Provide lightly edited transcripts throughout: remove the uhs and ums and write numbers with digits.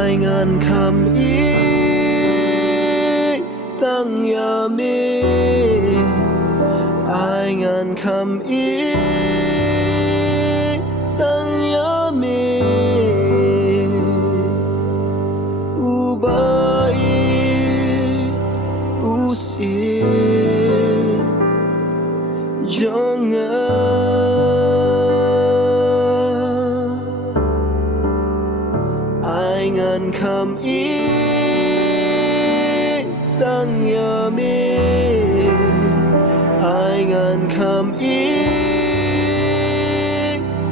ai ngàn kham ý tăng ya mi ai ngàn kham ý tăng ya mi u ba u si jong ai ngàn kham ý tăng ya mi ai ngàn kham ý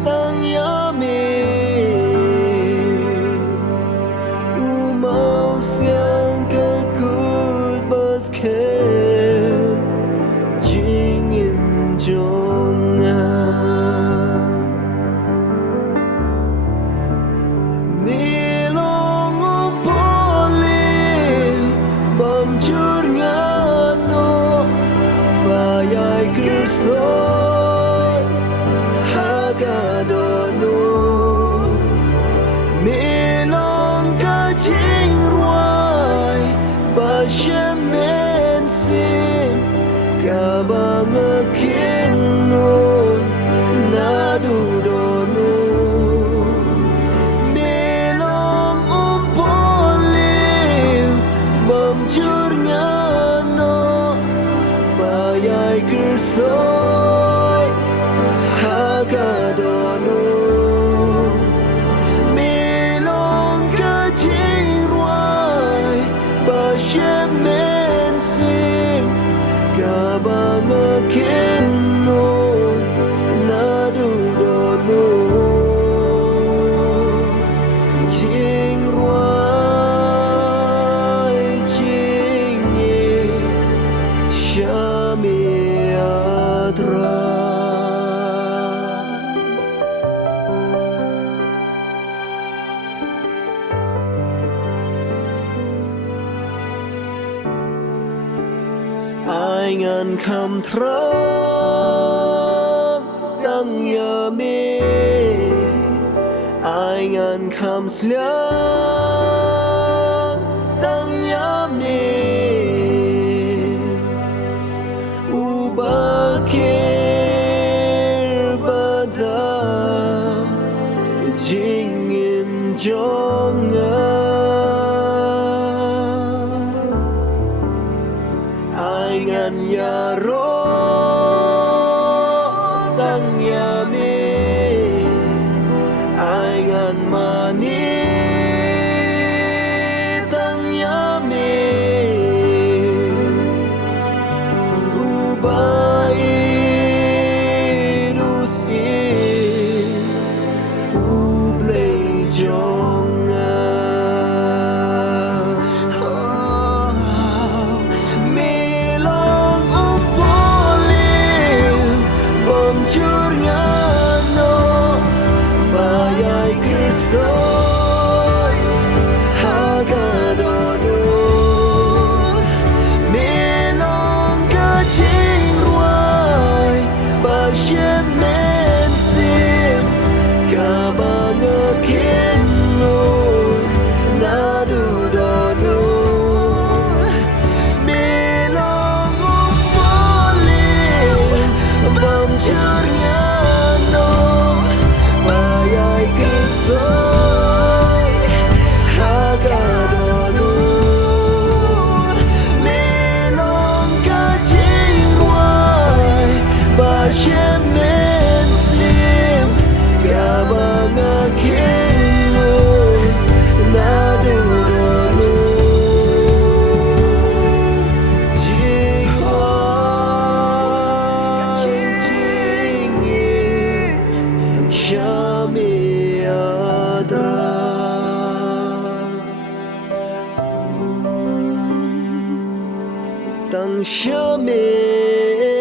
tăng ya mi u mau xiang ke kut bas ke jing im jong Soy hagadono milong kajing ruai bashemen sim kabang kinun nadudono milong umpoliw bamjurnya no bayai gersoy hagadono milong kajirwai bashemen sim kabang kinun nadudono jingruai jingye shami ai ngàn kham thang tăng ya mi ai ngàn kham sliang tăng ya mi u ba kir bada jing im jong ai ngàn ya ro tăng ya mi ai ngàn mani tăng ya mi u ba lu si u ble jong Soy hagadono milong kajirwai bashemen sim kabang kinun nadudono milong umpoliw bangsurnya no bayai gersoy hagadono milong kajirwai bashemen sim kabang kinun nadudono jingwai jingye shami当下面。